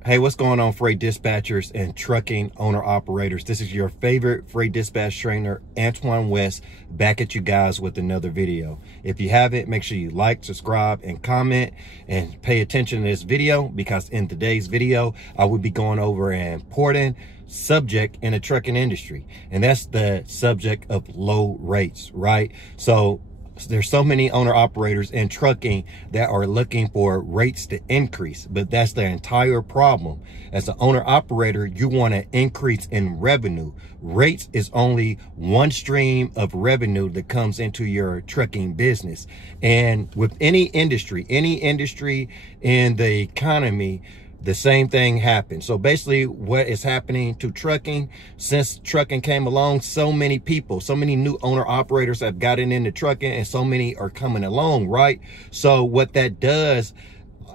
Hey, what's going on, freight dispatchers and trucking owner operators? This is your favorite freight dispatch trainer, Antoine West, back at you guys with another video. If you haven't, make sure you like, subscribe, and comment, and pay attention to this video, because in today's video, I will be going over an important subject in the trucking industry, and that's the subject of low rates, right? So there's so many owner operators in trucking that are looking for rates to increase, but that's the entire problem. As an owner operator, you want an increase in revenue. Rates is only one stream of revenue that comes into your trucking business. And with any industry in the economy, the same thing happened. So basically what is happening to trucking, since trucking came along, so many people, so many new owner operators have gotten into trucking, and so many are coming along, right? So what that does,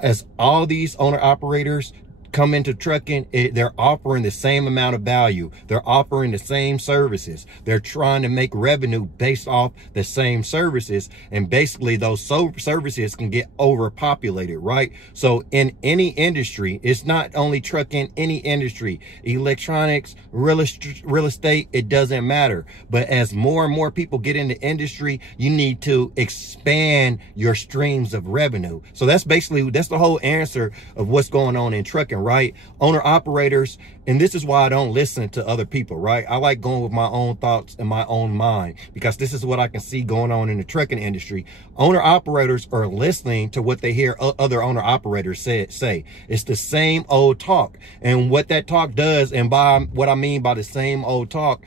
as all these owner operators come into trucking, they're offering the same amount of value. They're offering the same services. They're trying to make revenue based off the same services. And basically those services can get overpopulated, right? So in any industry, it's not only trucking, any industry, electronics, real estate, it doesn't matter. But as more and more people get into industry, you need to expand your streams of revenue. So that's the whole answer of what's going on in trucking, right? Owner operators, and this is why I don't listen to other people, right? I like going with my own thoughts and my own mind, because this is what I can see going on in the trucking industry. Owner operators are listening to what they hear other owner operators say. It's the same old talk. And what that talk does, and by what I mean by the same old talk,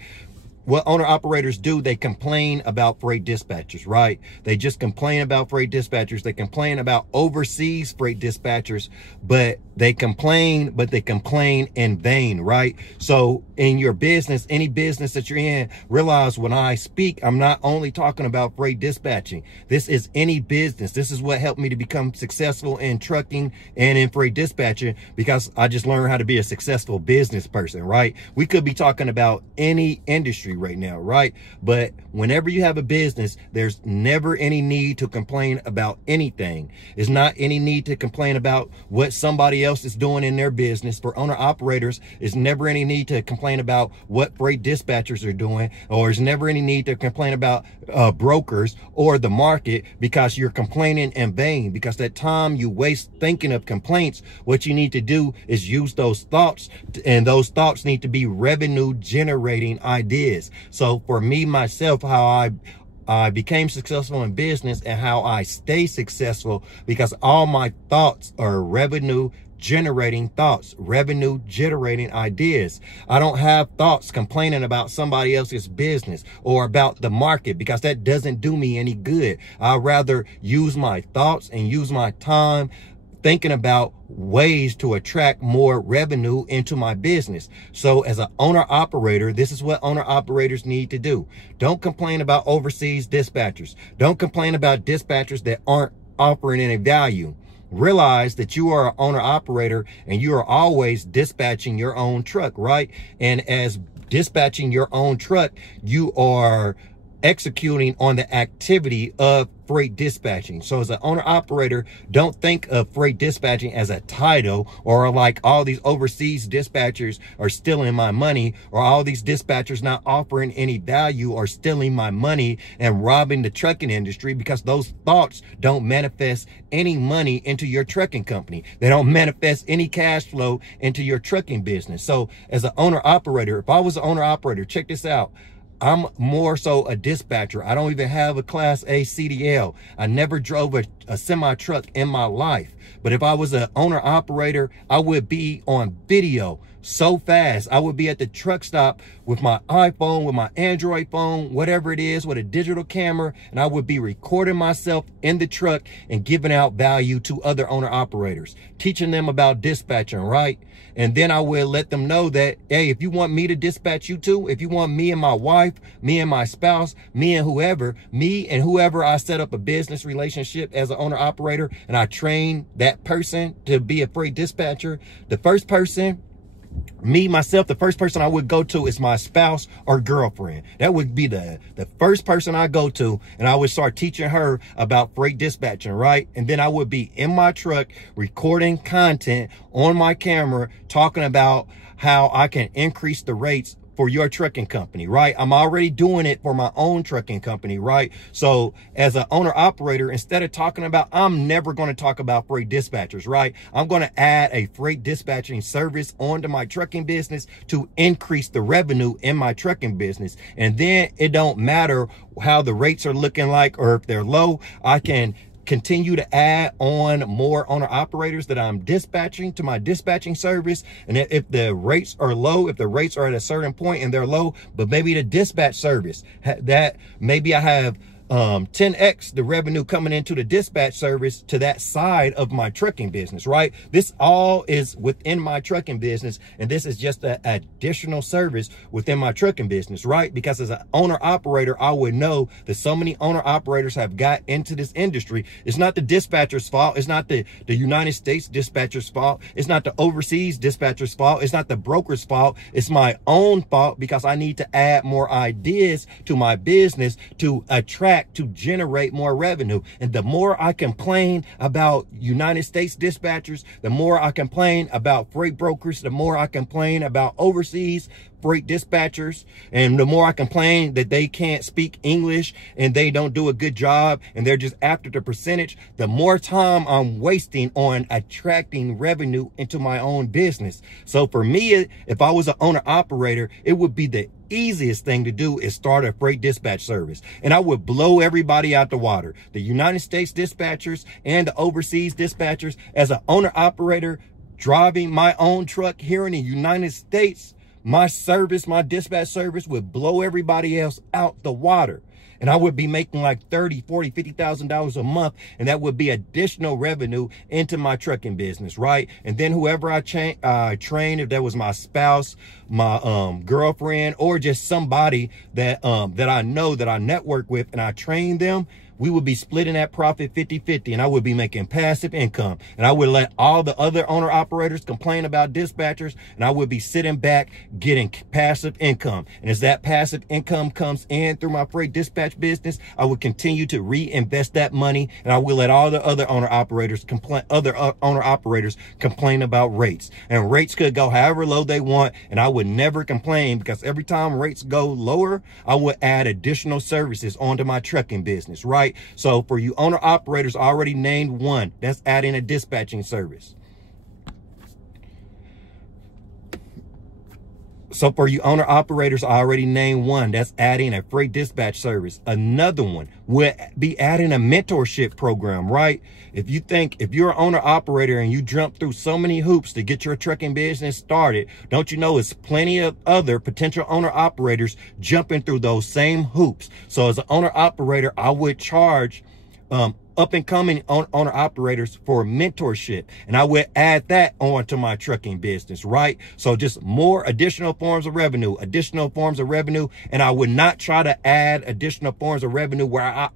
what owner operators do, they complain about freight dispatchers, right? They just complain about freight dispatchers. They complain about overseas freight dispatchers, but they complain in vain, right? So in your business, any business that you're in, realize when I speak, I'm not only talking about freight dispatching. This is any business. This is what helped me to become successful in trucking and in freight dispatching, because I just learned how to be a successful business person, right? We could be talking about any industry right now, right? But whenever you have a business, there's never any need to complain about anything. There's not any need to complain about what somebody else is doing in their business. For owner operators, there's never any need to complain about what freight dispatchers are doing, or there's never any need to complain about brokers or the market, because you're complaining in vain. Because that time you waste thinking of complaints, what you need to do is use those thoughts, and those thoughts need to be revenue generating ideas. So for me, myself, how I became successful in business and how I stay successful, because all my thoughts are revenue generating thoughts, revenue generating ideas. I don't have thoughts complaining about somebody else's business or about the market, because that doesn't do me any good. I'd rather use my thoughts and use my time thinking about ways to attract more revenue into my business. So as an owner operator, this is what owner operators need to do. Don't complain about overseas dispatchers. Don't complain about dispatchers that aren't offering any value. Realize that you are an owner operator and you are always dispatching your own truck, right? And as dispatching your own truck, you are executing on the activity of freight dispatching. So as an owner operator, don't think of freight dispatching as a title, or like all these overseas dispatchers are stealing my money, or all these dispatchers not offering any value or stealing my money and robbing the trucking industry, because those thoughts don't manifest any money into your trucking company. They don't manifest any cash flow into your trucking business. So as an owner operator, if I was an owner operator, check this out. I'm more so a dispatcher. I don't even have a Class A CDL. I never drove a semi truck in my life. But if I was an owner operator, I would be on video so fast. I would be at the truck stop with my iPhone, with my Android phone, whatever it is, with a digital camera, and I would be recording myself in the truck and giving out value to other owner operators, teaching them about dispatching, right? And then I will let them know that, hey, if you want me to dispatch you too, if you want me and my wife, me and my spouse, me and whoever I set up a business relationship as an owner operator, and I train that person to be a freight dispatcher, the first person me, myself, the first person I would go to is my spouse or girlfriend. That would be the first person I go to, and I would start teaching her about freight dispatching, right? And then I would be in my truck recording content on my camera, talking about how I can increase the rates for your trucking company, right? I'm already doing it for my own trucking company, right? So as an owner operator, instead of talking about, I'm never going to talk about freight dispatchers, right? I'm going to add a freight dispatching service onto my trucking business to increase the revenue in my trucking business. And then it don't matter how the rates are looking like, or if they're low, I can continue to add on more owner operators that I'm dispatching to my dispatching service. And if the rates are low, if the rates are at a certain point and they're low, but maybe the dispatch service that maybe I have 10x the revenue coming into the dispatch service to that side of my trucking business, right? This all is within my trucking business, and this is just an additional service within my trucking business, right? Because as an owner operator, I would know that so many owner operators have got into this industry. It's not the dispatcher's fault. It's not the United States dispatcher's fault. It's not the overseas dispatcher's fault. It's not the broker's fault. It's my own fault, because I need to add more ideas to my business to attract, to generate more revenue. And the more I complain about United States dispatchers, the more I complain about freight brokers, the more I complain about overseas freight dispatchers, and the more I complain that they can't speak English and they don't do a good job and they're just after the percentage, the more time I'm wasting on attracting revenue into my own business. So for me, if I was an owner operator, it would be the easiest thing to do is start a freight dispatch service, and I would blow everybody out the water, the United States dispatchers and the overseas dispatchers. As an owner operator driving my own truck here in the United States, my service, my dispatch service would blow everybody else out the water. And I would be making like $30,000, $40,000, $50,000 a month. And that would be additional revenue into my trucking business, right? And then whoever I train, if that was my spouse, my girlfriend, or just somebody that I know, that I network with, and I train them, we would be splitting that profit 50-50, and I would be making passive income. And I would let all the other owner operators complain about dispatchers, and I would be sitting back getting passive income. And as that passive income comes in through my freight dispatch business, I would continue to reinvest that money, and I would let all the other owner operators complain about rates. And rates could go however low they want, and I would never complain, because every time rates go lower, I would add additional services onto my trucking business, right? So for you owner operators, I already named one. That's adding a dispatching service. So for you owner operators, I already named one. That's adding a freight dispatch service. Another one would be adding a mentorship program, right? If you're an owner operator and you jump through so many hoops to get your trucking business started, don't you know it's plenty of other potential owner operators jumping through those same hoops? So as an owner operator, I would charge up and coming owner operators for mentorship, and I would add that on to my trucking business, right? So just more additional forms of revenue, and I would not try to add additional forms of revenue where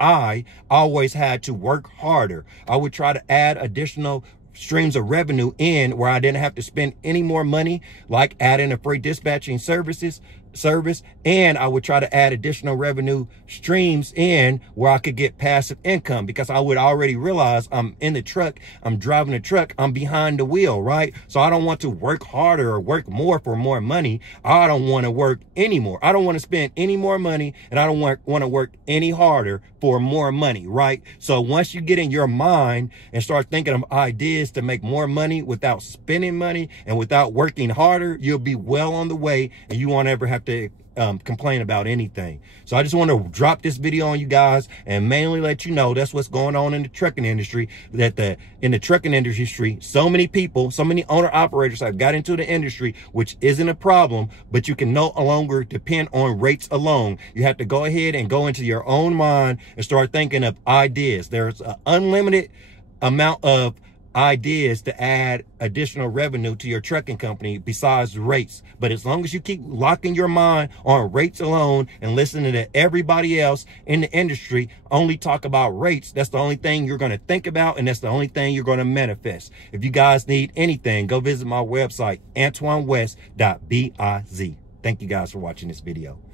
I always had to work harder. I would try to add additional streams of revenue in where I didn't have to spend any more money, like adding a freight dispatching service, and I would try to add additional revenue streams in where I could get passive income, because I would already realize I'm in the truck, I'm driving the truck, I'm behind the wheel, right? So I don't want to work harder or work more for more money. I don't want to work anymore. I don't want to spend any more money, and I don't want to work any harder for more money, right? So once you get in your mind and start thinking of ideas to make more money without spending money and without working harder, you'll be well on the way, and you won't ever have to complain about anything. So I just want to drop this video on you guys and mainly let you know that's what's going on in the trucking industry. In the trucking industry, so many people, so many owner operators have got into the industry, which isn't a problem, but you can no longer depend on rates alone. You have to go ahead and go into your own mind and start thinking of ideas. There's an unlimited amount of ideas to add additional revenue to your trucking company besides rates. But as long as you keep locking your mind on rates alone and listening to everybody else in the industry only talk about rates, that's the only thing you're going to think about, and that's the only thing you're going to manifest. If you guys need anything, go visit my website, AntoineWest.biz. Thank you guys for watching this video.